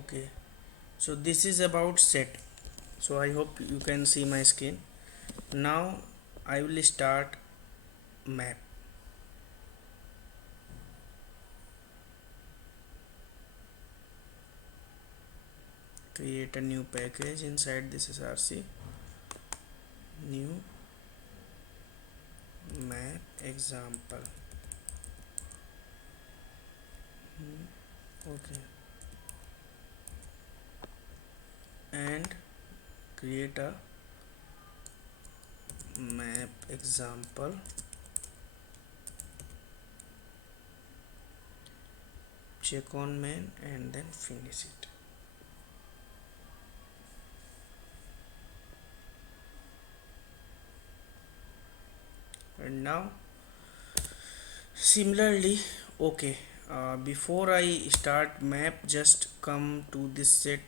Okay, so this is about set. So I hope you can see my screen. Now I will start map. Create a new package inside this src. New map example. Okay, and create a map example. Check on main and then finish it. And now similarly, okay, before I start map, just come to this set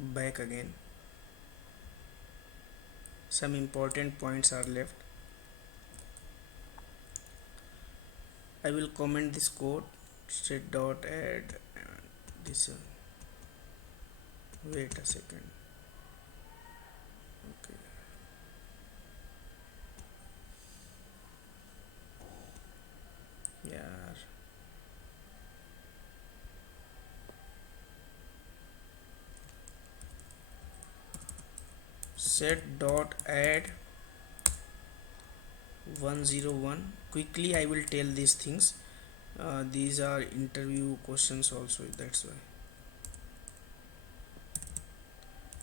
back again. Some important points are left. I will comment this code set dot add this wait a second. Okay, yeah, set dot add 101. Quickly I will tell these things. These are interview questions also, that's why.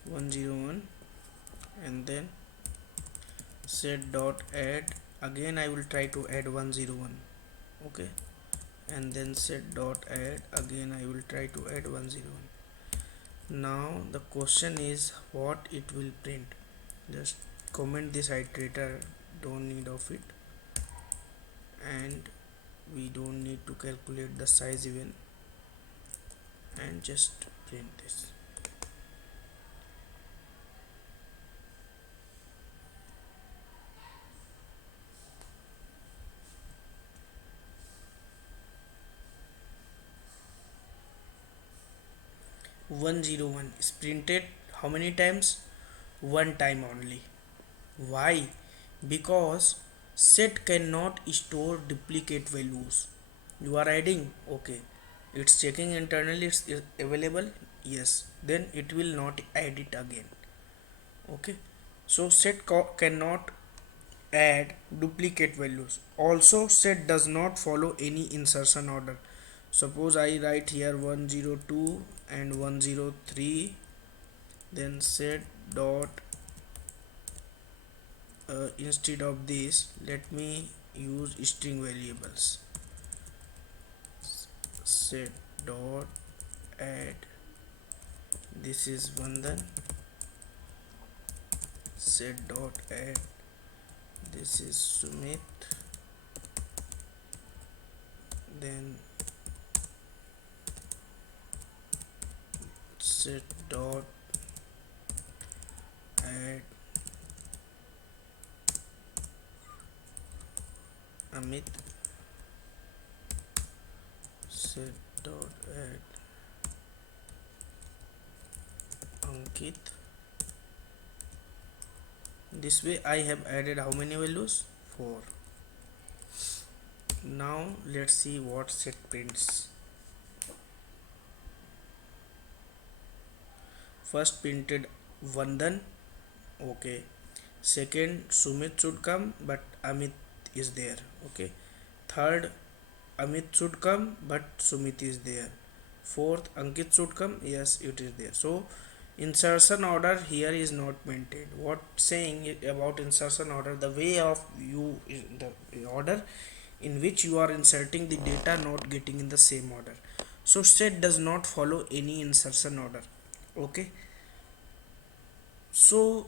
101, and then set dot add, again I will try to add 101. Okay, and then set dot add, again I will try to add 101. Now the question is what it will print. Just comment this iterator, don't need of it, and we don't need to calculate the size even, and just print this. One zero one is printed how many times? One time only. Why? Because set cannot store duplicate values. You are adding, okay, it's checking internally, it's available, yes, then it will not add it again. Okay, so set cannot add duplicate values. Also set does not follow any insertion order. Suppose I write here 102 and 103, then set dot instead of this, let me use string variables. Set dot add, this is Vandan. Set dot add, this is Sumit. Then set dot add Amit. Set dot add Ankit. This way I have added how many values? 4. Now let's see what set prints. First printed Vandan, okay. Second Sumit should come, but Amit is there, okay. Third Amit should come, but Sumit is there. Fourth Ankit should come, yes, it is there. So insertion order here is not maintained. What saying about insertion order? The way of you, the order in which you are inserting the data not getting in the same order. So set does not follow any insertion order. Okay, so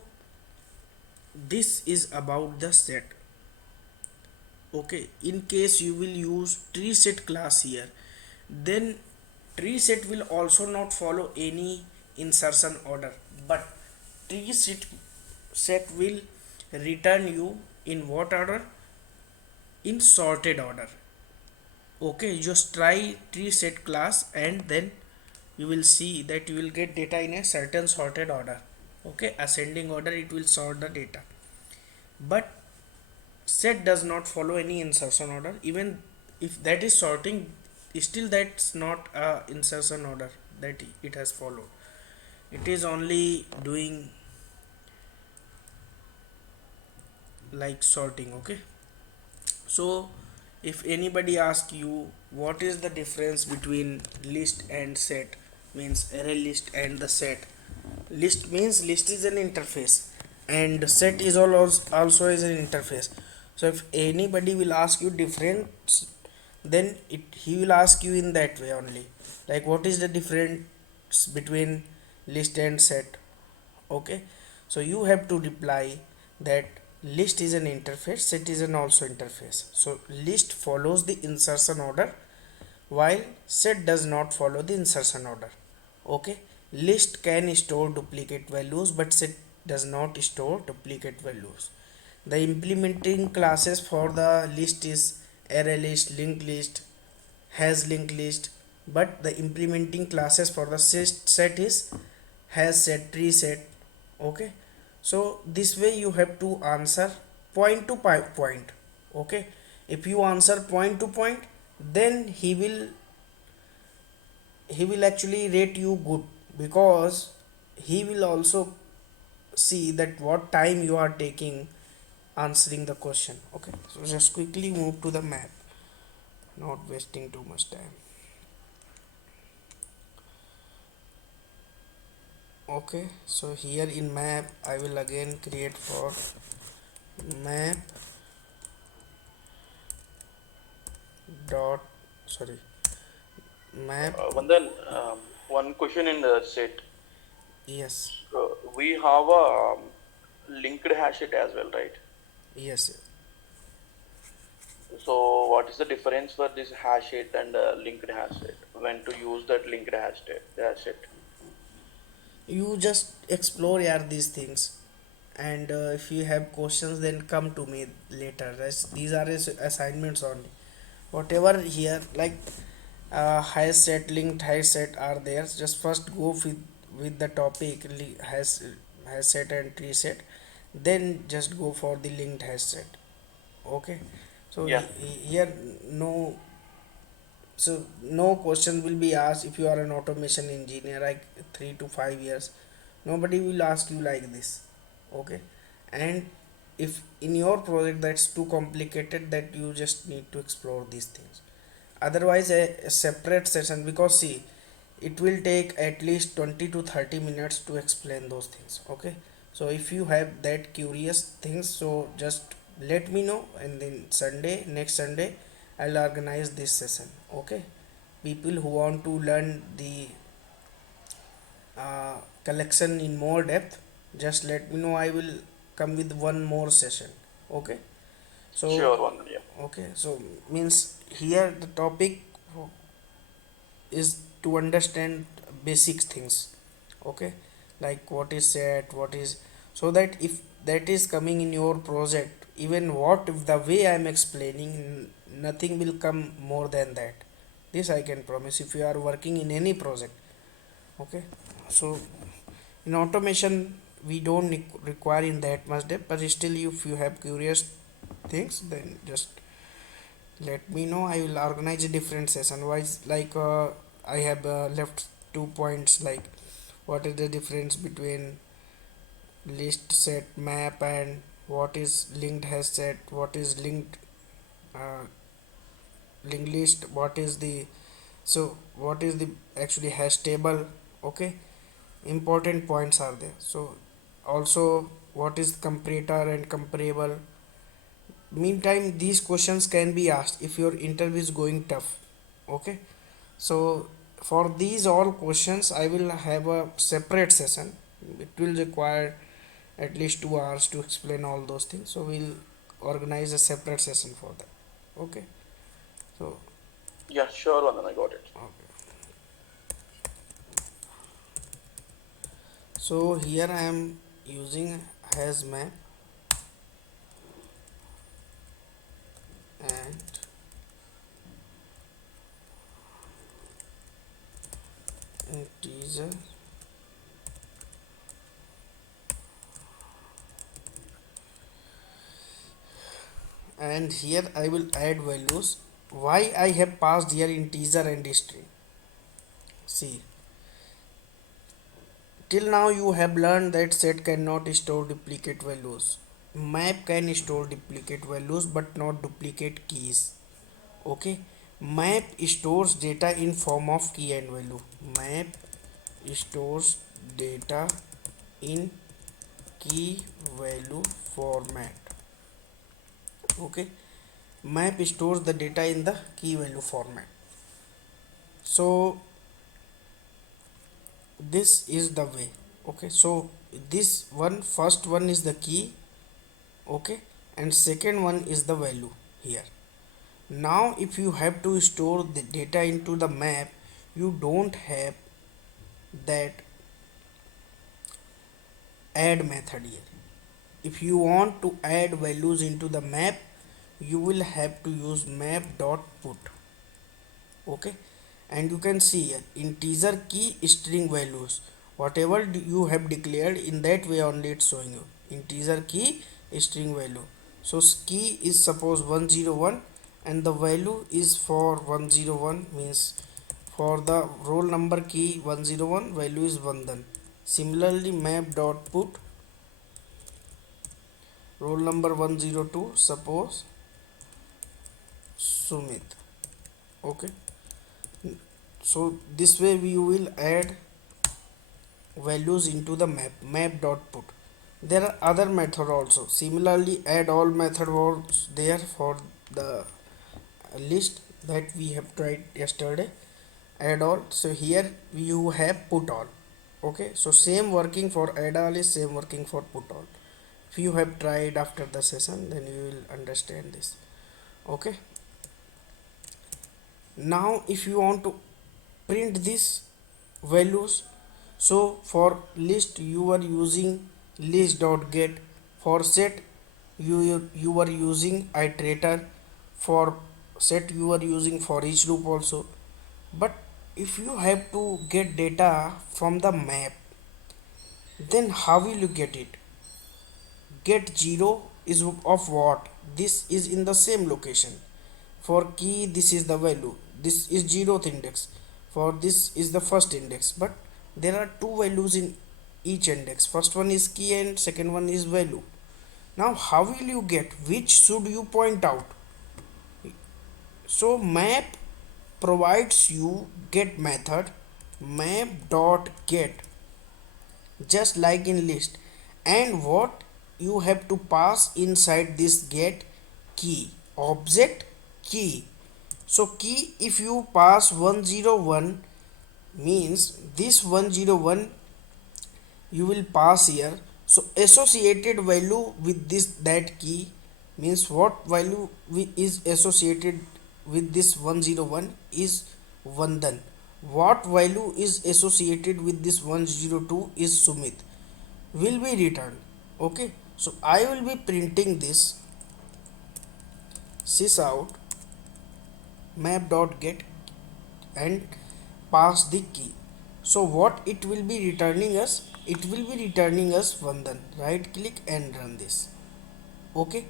this is about the set. Okay, in case you will use tree set class here, then tree set will also not follow any insertion order, but tree set will return you in what order? In sorted order. Okay, just try tree set class and then you will see that you will get data in a certain sorted order. Okay, ascending order, it will sort the data. But set does not follow any insertion order. Even if that is sorting, still that's not a insertion order that it has followed. It is only doing like sorting. Okay, so if anybody asks you what is the difference between list and set, means array list and the set. List means list is an interface, and set is also is an interface. So if anybody will ask you difference, then he will ask you in that way only, like what is the difference between list and set. Okay, so you have to reply that list is an interface, set is an also interface. So list follows the insertion order, while set does not follow the insertion order. Okay, list can store duplicate values, but set does not store duplicate values. The implementing classes for the list is array list, linked list, has linked list, but the implementing classes for the set is has set, tree set. Okay, so this way you have to answer point to point. Okay, if you answer point to point, then he will actually rate you good, because he will also see that what time you are taking answering the question. Okay, so just quickly move to the map, not wasting too much time. Okay, so here in map I will again create for map dot, sorry, map. Vandan, one question in the set. Yes, We have a linked hash set as well, right? yes, So what is the difference for this hash set and linked hash set? When to use that linked hash set? you just explore yeah these things, and if you have questions then come to me later. These are assignments only. Whatever here, like high set, linked high set are there, just first go with the topic has set and tree set, then just go for the linked hash set. Okay, so Yeah, here no, so no question will be asked if you are an automation engineer like 3 to 5 years. Nobody will ask you like this. Okay, and if in your project that's too complicated, that you just need to explore these things. Otherwise a separate session, because see, it will take at least 20 to 30 minutes to explain those things. Okay, so if you have that curious things, so just let me know, and then next Sunday I'll organize this session. Okay, people who want to learn the collection in more depth, just let me know, I will come with one more session. Okay, so sure, Vandan. Yeah, okay, so means here the topic is to understand basic things. Okay, like what is set, what is, so that if that is coming in your project, even what if the way I am explaining, nothing will come more than that. This I can promise if you are working in any project. Okay, so in automation we don't require in that much depth, but still if you have curious things, then just let me know, I will organize a different session. Wise like I have left 2 points, like what is the difference between list, set, map, and what is linked hash set, what is uh, linked list, what is the, so what is the actually hash table. Okay, important points are there. So also what is comparator and comparable. Meantime these questions can be asked if your interview is going tough. Okay, so for these all questions I will have a separate session. It will require at least 2 hours to explain all those things, so we'll organize a separate session for that. Okay, so yeah, sure, Vandan. I got it. okay. So here I am using has map, and integer, and here I will add values. Why I have passed here integer and string? See, till now you have learned that set cannot store duplicate values. Map can store duplicate values but not duplicate keys. Okay. Map stores data in form of key and value. Map stores data in key value format. Okay. Map stores the data in the key value format. So this is the way. Okay, so this one, first one is the key. Okay, and second one is the value here. Now if you have to store the data into the map, you don't have that add method here. If you want to add values into the map, you will have to use map dot put. Okay, and you can see here integer key string values, whatever you have declared, in that way only it's showing you integer key string value. So key is suppose 101 and the value is for 101, means for the roll number key 101 value is 1. Then similarly map dot put roll number 102, suppose Sumit. Okay, so this way we will add values into the map dot put. There are other method also. Similarly add all method was there for the list that we have tried yesterday. Add all, so here you have put all. Okay, so same working for add all is same working for put all. If you have tried after the session, then you will understand this. Okay, now if you want to print these values, so for list you are using list dot get. For set you are using iterator. For set you are using for each loop also. But if you have to get data from the map, then how will you get it? Get 0 is of what? This is in the same location. For key this is the value, this is 0th index, for this is the first index, but there are two values in each index. First one is key and second one is value. Now how will you get, which should you point out? So map provides you get method map dot get, just like in list. And what you have to pass inside this get? Key, object key. So key, if you pass 101, means this 101 you will pass here. So associated value with this that key, means what value is associated with this 101 is Vandan. What value is associated with this 102 is Sumit, will be returned. Okay, so I will be printing this sys out map dot get and pass the key. So what it will be returning us? It will be returning us Vandan. Right click and run this. Okay,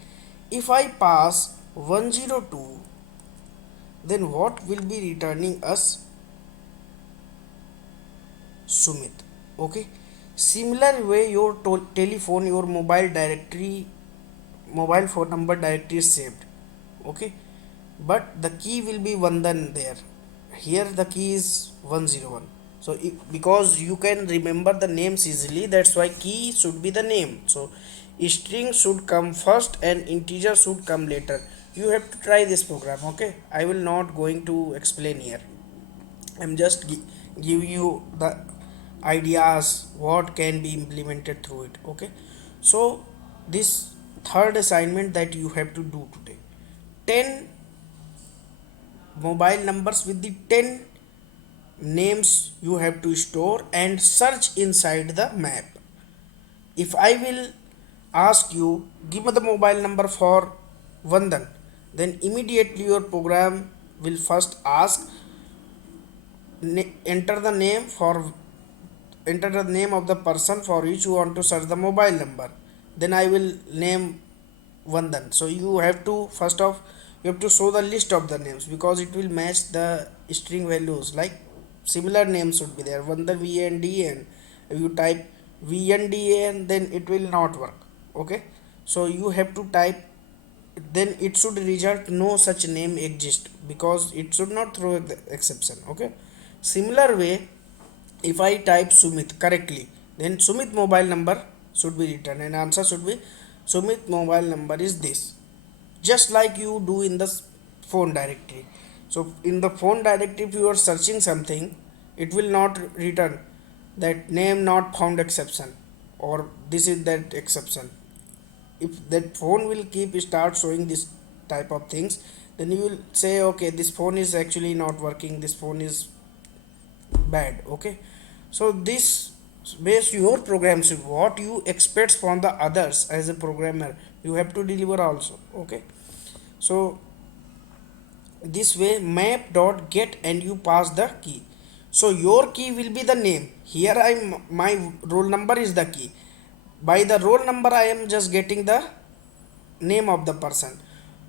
if I pass 102, then what will be returning us? Sumit. Okay, similar way your telephone, your mobile directory, mobile phone number directory is saved. Okay, but the key will be Vandan there. Here the key is 101. So because you can remember the names easily, that's why key should be the name. So string should come first and integer should come later. You have to try this program. Okay, I will not going to explain here. I'm just give you the ideas what can be implemented through it. Okay, so this third assignment that you have to do today, 10 mobile numbers with the 10 names you have to store and search inside the map. If I will ask you give me the mobile number for Vandan, then immediately your program will first ask enter the name for enter the name of the person for which you want to search the mobile number. Then I will name Vandan. So you have to first of you have to show the list of the names, because it will match the string values. Like similar names should be there. Vandan VNDN. If you type VNDN, then it will not work. Okay, so you have to type, then it should result no such name exist, because it should not throw the exception. Okay, similar way, if I type Sumit correctly, then Sumit mobile number should be written and answer should be Sumit mobile number is this, just like you do in the phone directory. So in the phone directory, if you are searching something, it will not return that name not found exception, or this is that exception. If that phone will keep start showing this type of things, then you will say, okay, this phone is actually not working, this phone is bad. Okay, so this based your programs, what you expect from the others as a programmer, you have to deliver also. Okay, so this way map dot get and you pass the key. So your key will be the name. Here my roll number is the key. By the roll number I am just getting the name of the person.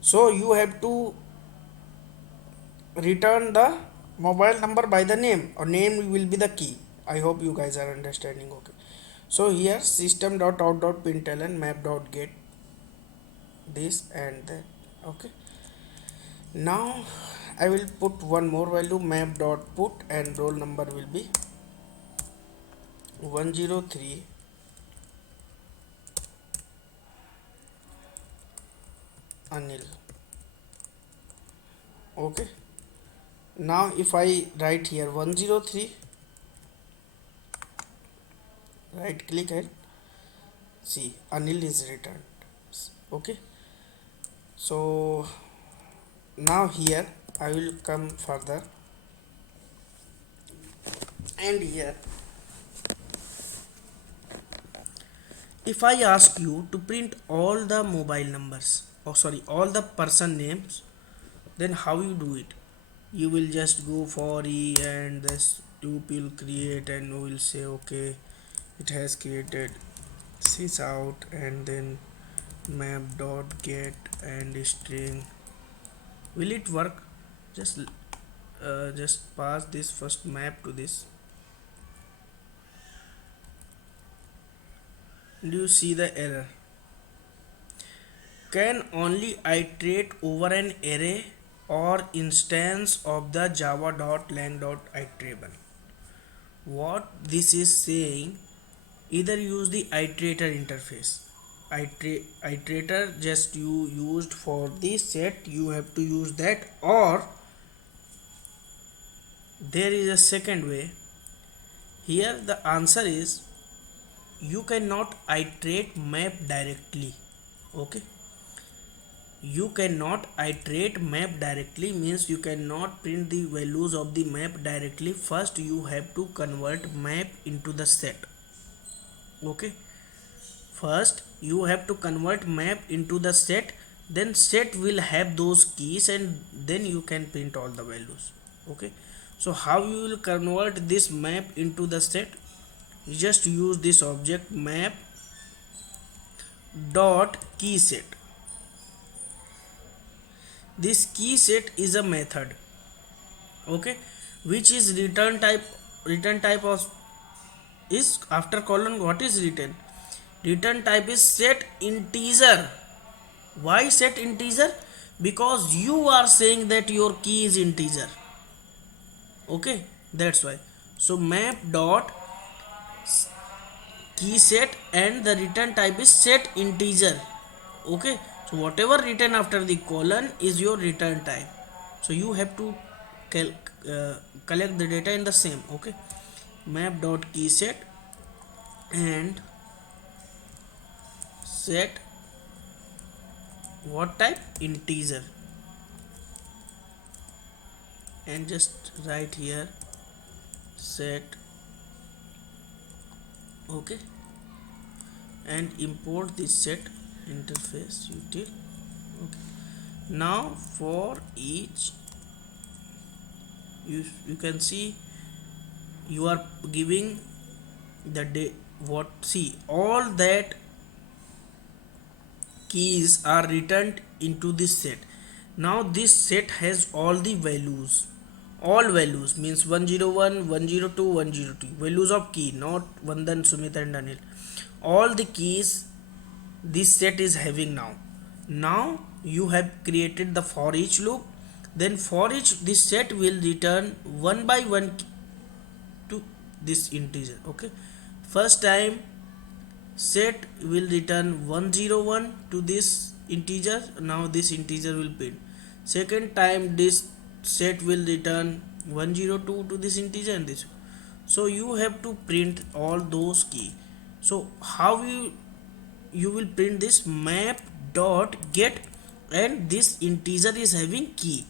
So you have to return the mobile number by the name, or name will be the key. I hope you guys are understanding. Okay, so here system.out.println map.get this and that. Okay, now I will put one more value, map.put, and roll number will be 103 Anil. Okay, now if I write here 103, right click and see Anil is returned. Okay, so now here I will come further, and here if I ask you to print all the mobile numbers, or sorry, all the person names, then how you do it? You will just go for E and this loop will create, and we will say okay, it has created sys out, and then map dot get and string. Will it work? Just pass this first map to this. Do you see the error? Can only iterate over an array or instance of the java.lang.iterable. What this is saying, either use the iterator interface. Iterator just you used for this set, you have to use that, or there is a second way. Here the answer is you cannot iterate map directly. Okay, you cannot iterate map directly means you cannot print the values of the map directly. First you have to convert map into the set. Okay, first you have to convert map into the set, then set will have those keys, and then you can print all the values. Okay, so how you will convert this map into the set? You just use this object map dot key set. This key set is a method, okay, which is return type of is after colon. What is written? Return type is set integer. Why set integer? Because you are saying that your key is integer. Okay, that's why. So map dot key set and the return type is set integer. Okay, so whatever written after the colon is your return type. So you have to collect the data in the same. Okay, map dot key set and set what type? Integer, and just write here set. Okay, and import this set interface util. Okay, now for each you can see you are giving the day. What, see, all that keys are returned into this set. Now this set has all the values. All values means 101, 102, 102. Values of key, not Vandan, Sumit and Anil. All the keys this set is having now. Now you have created the for each loop. Then for each this set will return one by one to this integer. Okay. First time set will return 101 to this integer. Now this integer will print. Second time this set will return 102 to this integer and this. So you have to print all those key. So how you will print this map dot get, and this integer is having key,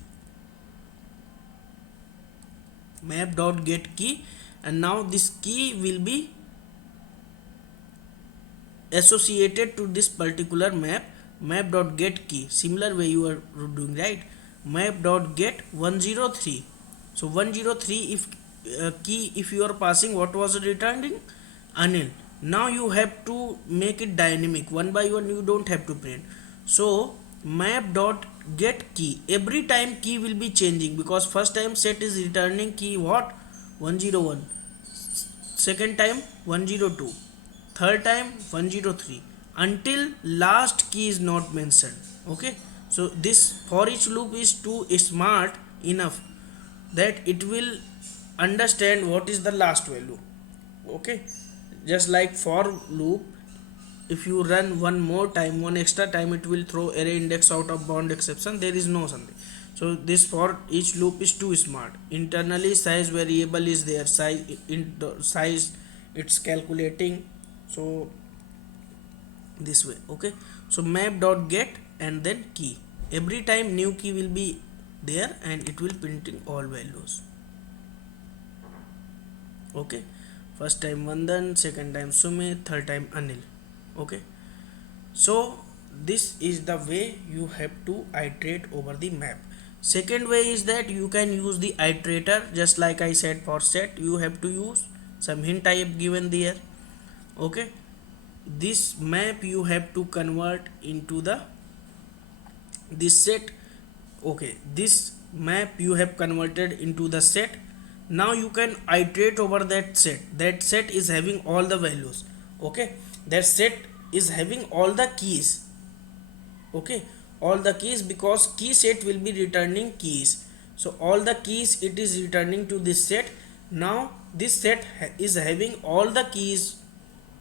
map dot get key, and now this key will be associated to this particular map dot get key. Similar way you are doing, right? Map dot get 103. So 103, if key, if you are passing, what was returning? Anil. Now you have to make it dynamic, one by one. You don't have to print. So map dot get key, every time key will be changing, because first time set is returning key what, 101, second time 102, third time 103, until last key is not mentioned. Okay, so this for each loop is too smart enough that it will understand what is the last value. Okay, just like for loop, if you run one more time, one extra time, it will throw array index out of bound exception. There is no something. So this for each loop is too smart. Internally size variable is there, size it's calculating. So this way. Okay, so map dot get and then key, every time new key will be there and it will printing all values. Okay, first time Vandan, second time Sumit, third time Anil. Okay, so this is the way you have to iterate over the map. Second way is that you can use the iterator, just like I said for set you have to use some hint I have given there. Okay, this map you have to convert into the this set. Okay, this map you have converted into the set. Now you can iterate over that set. That set is having all the values. Okay, that set is having all the keys. Okay, all the keys, because key set will be returning keys. So all the keys it is returning to this set. Now this set is having all the keys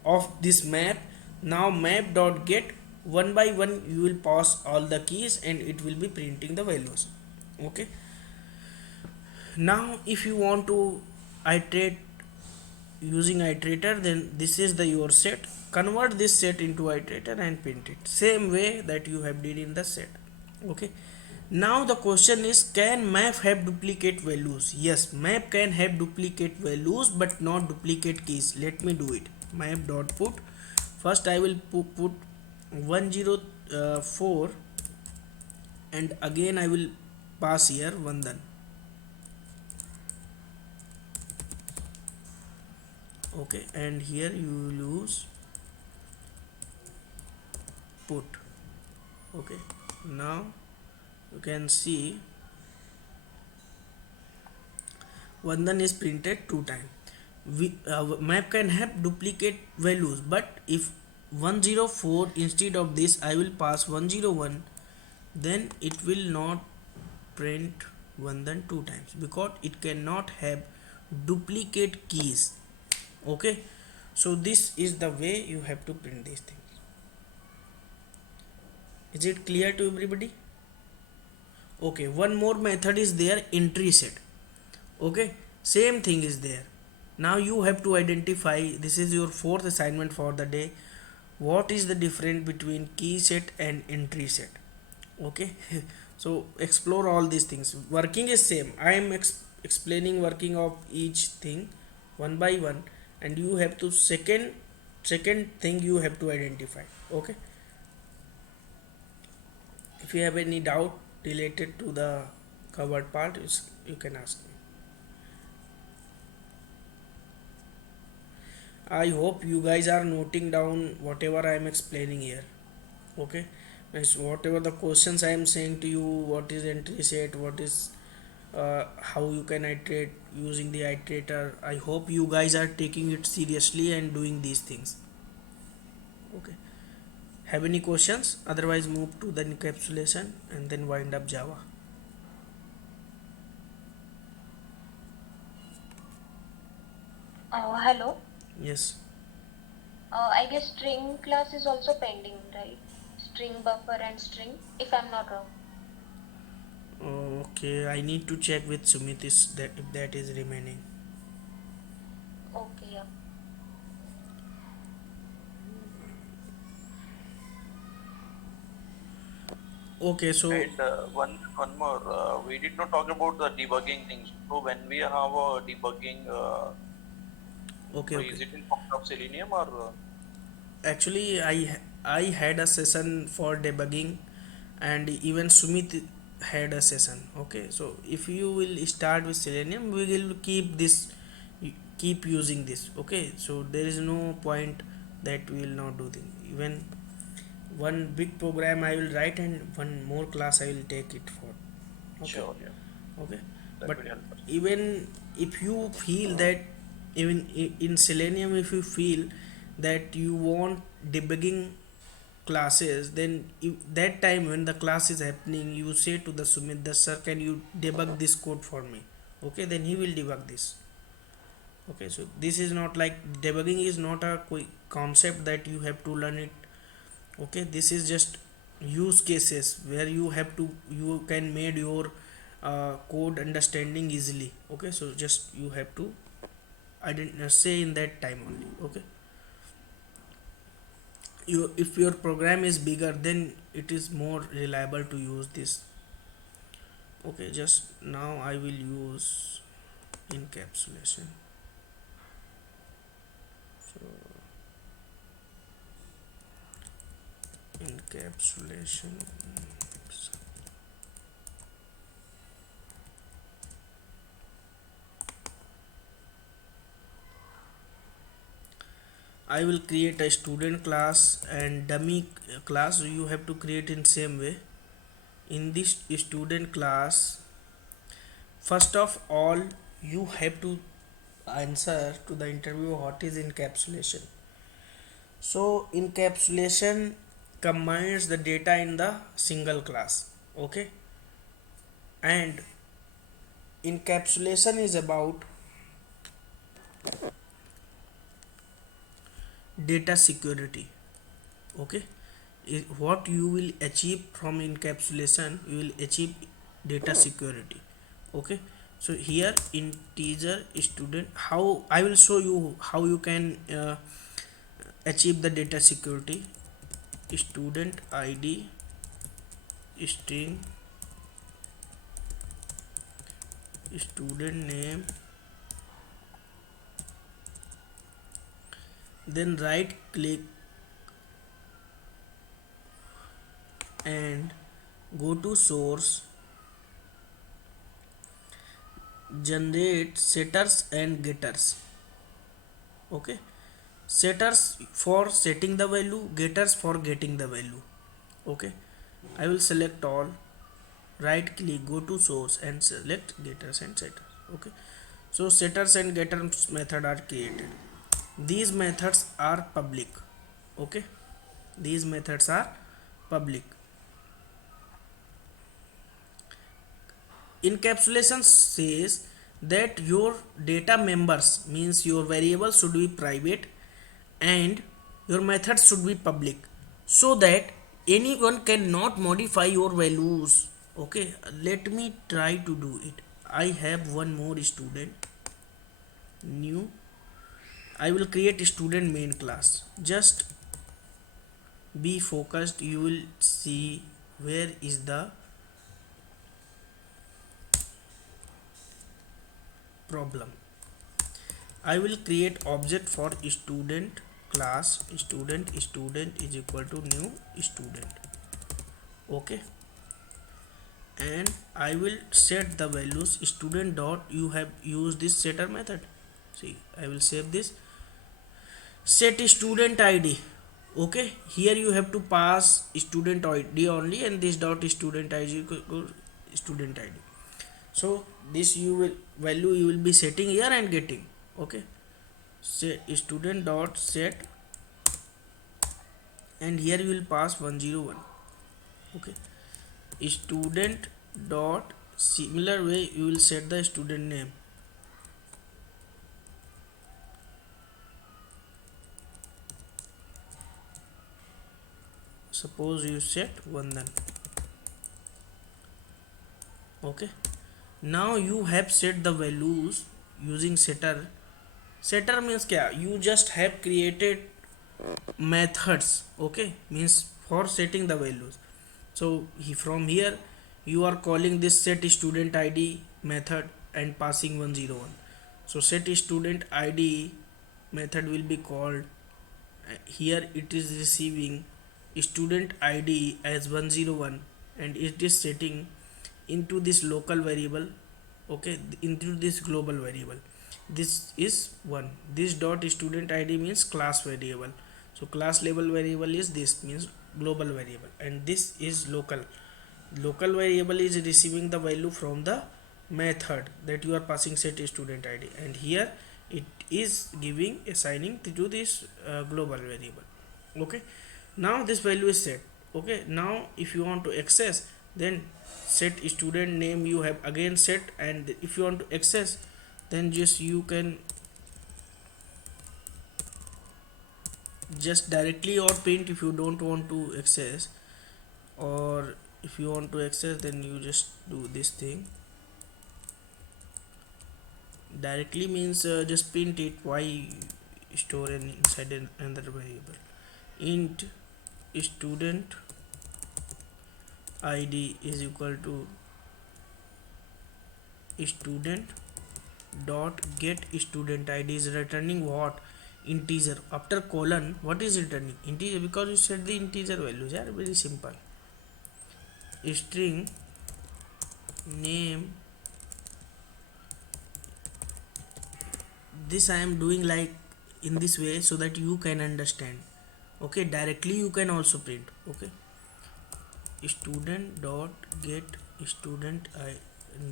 of this map. Now map dot get, one by one you will pass all the keys and it will be printing the values. Okay, now if you want to iterate using iterator, then this is the your set. Convert this set into iterator and print it same way that you have did in the set. Okay, now the question is, can map have duplicate values? Yes, map can have duplicate values but not duplicate keys. Let me do it. Map dot put, first I will put 104 and again I will pass here Vandan. Okay, and here you will use put. Okay, now you can see Vandan is printed two times. Map can have duplicate values, but if 104 instead of this I will pass 101, then it will not print Vandan two times, because it cannot have duplicate keys. Okay, so this is the way you have to print these things. Is it clear to everybody? Okay, one more method is there, entry set. Okay, same thing is there. Now you have to identify, this is your fourth assignment for the day, what is the difference between key set and entry set. Okay, so explore all these things. Working is same. I am explaining working of each thing one by one, and you have to second thing you have to identify. Okay, if you have any doubt related to the covered part, you can ask me. I hope you guys are noting down whatever I am explaining here. Okay, means whatever the questions I am saying to you, what is entry set, what is how you can iterate using the iterator. I hope you guys are taking it seriously and doing these things. Okay, have any questions? Otherwise move to the encapsulation and then wind up Java. Hello. Yes. I guess string class is also pending, right? String buffer and string, if I'm not wrong. Okay, I need to check with Sumit is that if that is remaining. Okay, yeah. Okay, so Right. One more. We did not talk about the debugging things. So when we have a debugging, okay, okay. is it in form of Selenium or? Actually, I had a session for debugging, and even Sumit had a session. Okay, so if you will start with Selenium, we will keep using this. Okay, so there is no point that we will not do this. Even one big program I will write and one more class I will take it for. Okay, Sure, yeah, okay, that but will help us. even if you feel that even in Selenium, if you feel that you want debugging classes, then that time when the class is happening, you say to the Sumit, the sir, can you debug this code for me? Okay, then he will debug this. Okay, so this is not like debugging is not a concept that you have to learn it. Okay, this is just use cases where you can made your code understanding easily. Okay, so just you have to say in that time only. Okay, you if your program is bigger, then it is more reliable to use this. Okay, just now I will use encapsulation. So encapsulation, I will create a student class and dummy class. You have to create in same way. In this student class, first of all, you have to answer to the interview what is encapsulation. So encapsulation combines the data in the single class. Okay, and encapsulation is about data security. Okay, what you will achieve from encapsulation, you will achieve data security. Okay, so here integer student, how I will show you how you can achieve the data security. Student id string, student name, then right click and go to source, generate setters and getters. Okay, setters for setting the value, getters for getting the value. Okay, I will select all, right click, go to source and select getters and setters. Okay, so setters and getters method are created. These methods are public. Okay, these methods are public. Encapsulation says that your data members, means your variables, should be private and your methods should be public, so that anyone cannot modify your values. Okay, let me try to do it. I have one more student, new. I will create a student main class. Just be focused, you will see where is the problem. I will create object for student class. Student is equal to new student. Okay, and I will set the values student dot, you have used this setter method. See, I will save this. set student id. Okay, here you have to pass student id only, and this dot student id student id. So this you will value you will be setting here and getting. Okay, set student dot set, and here you will pass 101. Okay, student dot, similar way you will set the student name. Suppose you set Vandan. Okay, now you have set the values using setter. Setter means kya, you just have created methods. Okay, means for setting the values. So from here you are calling this set student id method and passing 101. So set student id method will be called. Here it is receiving student id as 101, and it is setting into this local variable. Okay, into this global variable. This is 1. This dot student id means class variable. So class level variable is this, means global variable, and this is local. Local variable is receiving the value from the method that you are passing set student id, and here it is giving assigning to this global variable. Okay, now this value is set. Okay, now if you want to access, then set student name you have again set, and if you want to access, then just you can just directly or print if you don't want to access, or if you want to access, then you just do this thing. Directly means just print it. Why store inside another variable? Int student id is equal to student dot get student id is returning what? Integer. After colon, what is returning? Integer, because you set the integer values. Yeah, very simple. String name. This I am doing like in this way so that you can understand. Okay, directly you can also print. Okay, student dot get student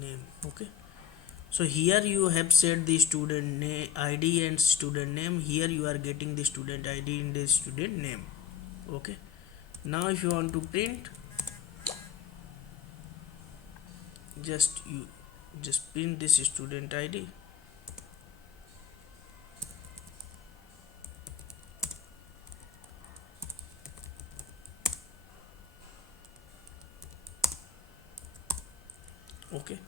name. Okay, so here you have set the student name id and student name. Here you are getting the student id in the student name. Okay, now if you want to print, just print this student id. Okay,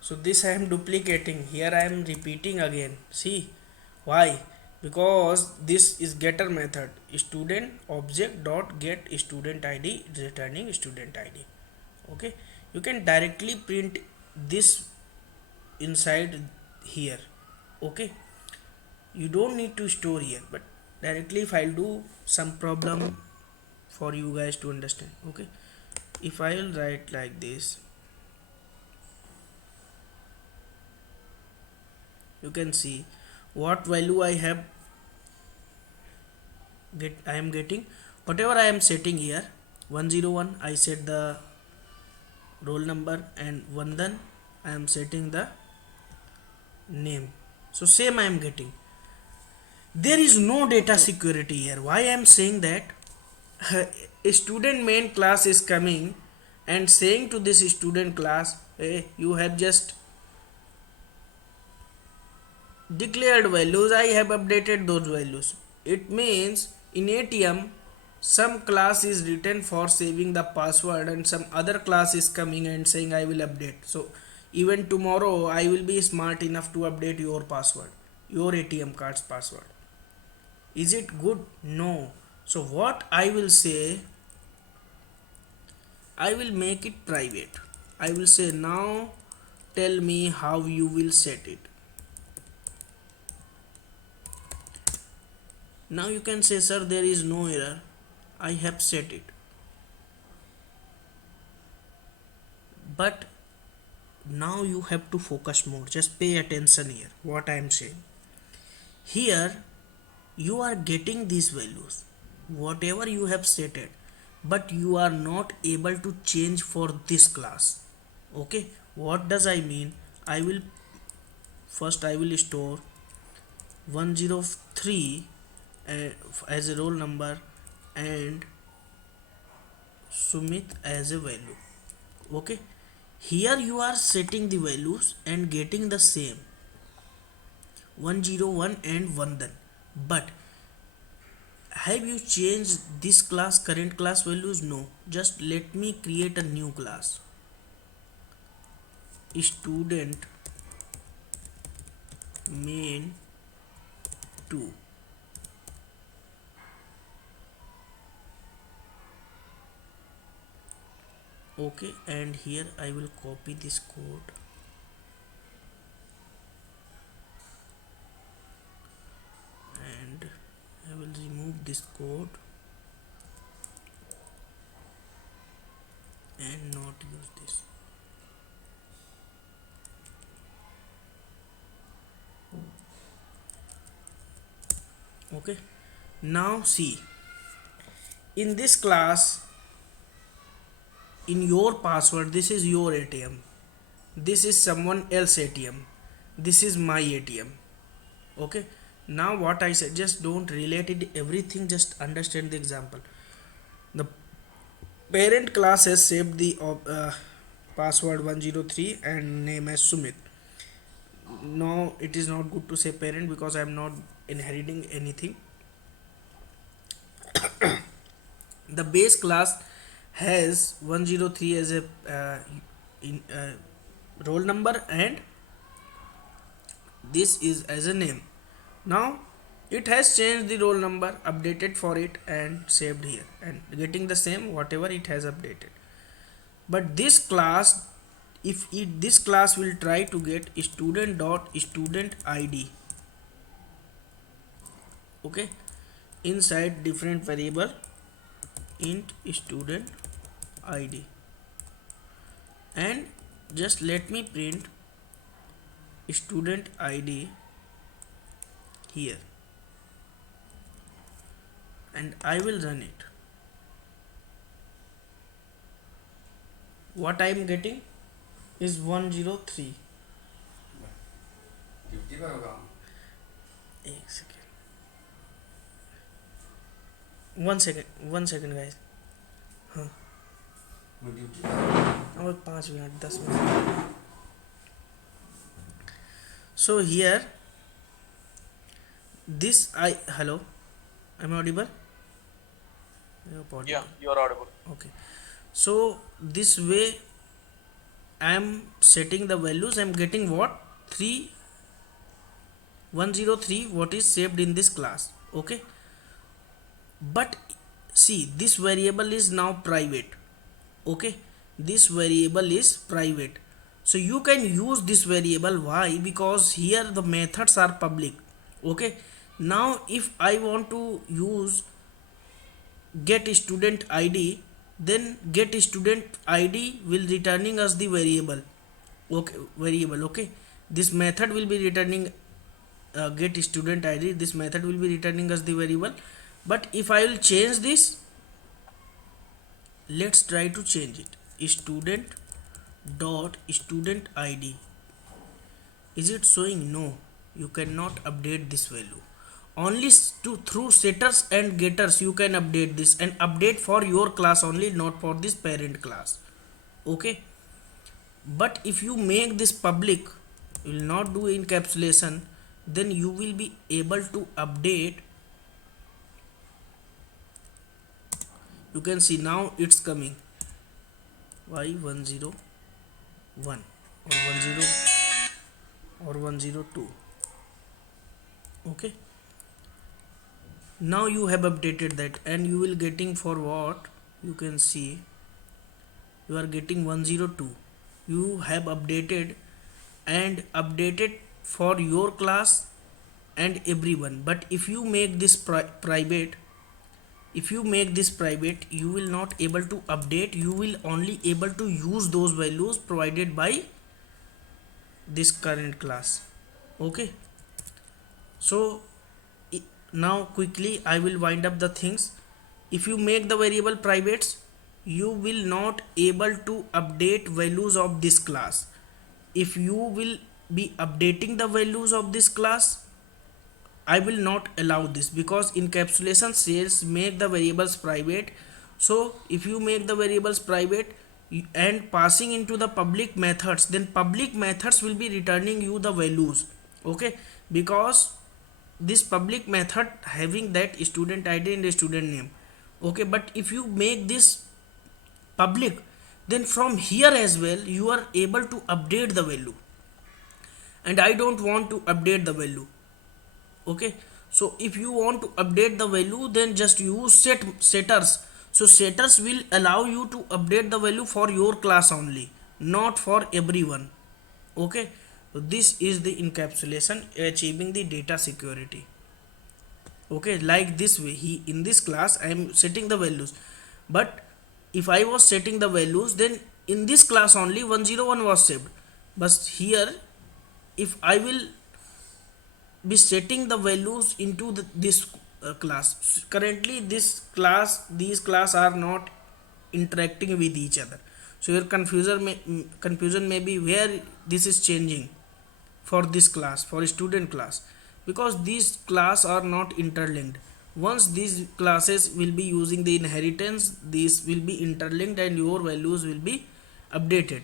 so this I am duplicating. Here I am repeating again. See why? Because this is getter method. Student object dot get student id returning student id. Okay, you can directly print this inside here. Okay, you don't need to store here, but directly if I'll do some problem for you guys to understand. Okay, if I'll write like this, you can see what value I have I am getting whatever I am setting here. 101 I set the roll number, and Vandan I am setting the name. So same I am getting. There is no data security here. Why I am saying that? A student main class is coming and saying to this student class, hey, you have just declared values, I have updated those values. It means in ATM some class is written for saving the password, and some other class is coming and saying I will update. So even tomorrow I will be smart enough to update your password, your ATM card's password. Is it good? No. So what I will say, I will make it private. I will say now tell me how you will set it. Now you can say, sir, there is no error. I have set it. But now you have to focus more. Just pay attention here. What I am saying. Here you are getting these values whatever you have set it, but you are not able to change for this class. Okay, what does I mean? I will first I will store 103 as a roll number and Sumit as a value. Okay, here you are setting the values and getting the same 101 and 1 then, but have you changed this class current class values? No, just let me create a new class, student main 2. Okay, and here I will copy this code and I will remove this code and not use this. Okay, now see, in this class, in your password, this is your ATM, this is someone else ATM, this is my ATM. Okay, now what I said, just don't relate it everything, just understand the example. The parent class has saved the password 103 and name as Sumit. Now it is not good to say parent because I am not inheriting anything. The base class has 103 as a roll number and this is as a name. Now it has changed the roll number, updated for it and saved here and getting the same whatever it has updated. But this class, if this class will try to get student dot student id, okay, inside different variable int student id, and just let me print student id here and I will run it. What I am getting is 103. एक second, one second guys. हाँ, और 5 minute 10 minute. So here this I hello, am I audible? Yeah, you are audible. Okay, so this way I am setting the values, I am getting what 103 what is saved in this class. Okay, but see, this variable is now private. Okay, this variable is private, so you can use this variable. Why? Because here the methods are public. Okay, now if I want to use get student id, then get student id will returning us the variable. Okay, this method will be returning get student id, this method will be returning us the variable. But if I will change this, let's try to change it, student dot student id, is it showing? No, you cannot update this value. Only through setters and getters you can update this, and update for your class only, not for this parent class. Okay, but if you make this public, you will not do encapsulation, then you will be able to update. You can see now it's coming y101 or 10 or 102. Okay, now you have updated that and you will getting for what, you can see you are getting 102. You have updated and updated for your class and everyone. But if you make this private, if you make this private, you will not able to update, you will only able to use those values provided by this current class. Okay, so now quickly I will wind up the things. If you make the variable privates, you will not able to update values of this class. If you will be updating the values of this class, I will not allow this, because encapsulation says make the variables private. So if you make the variables private and passing into the public methods, then public methods will be returning you the values. Okay, because this public method having that student id and the student name. Okay, but if you make this public, then from here as well you are able to update the value, and I don't want to update the value. Okay, so if you want to update the value, then just use setters. So setters will allow you to update the value for your class only, not for everyone. Okay, so this is the encapsulation achieving the data security. Okay, like this way, he in this class I am setting the values, but if I was setting the values, then in this class only 101 was saved. But here, if I will be setting the values into this class, currently this class, these class are not interacting with each other. So your confusion may be where this is changing for this class, for student class, because these class are not interlinked. Once these classes will be using the inheritance, these will be interlinked and your values will be updated.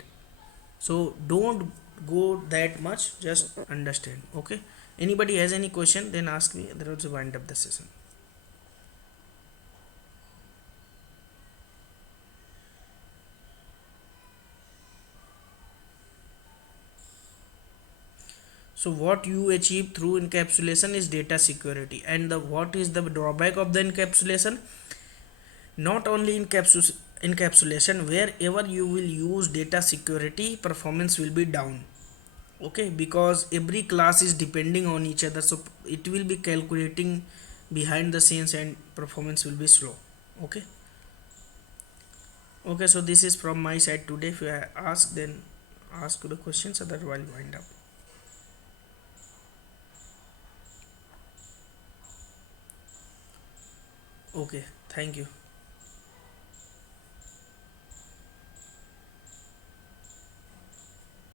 So don't go that much, just understand. Okay, anybody has any question, then ask me, otherwise wind up the session. So what you achieve through encapsulation is data security, and what is the drawback of the encapsulation? Not only encapsulation, wherever you will use data security, performance will be down. Okay, because every class is depending on each other, so it will be calculating behind the scenes and performance will be slow. Okay, okay, so this is from my side today. If you ask, then ask the questions, otherwise I'll wind up. Okay, thank you.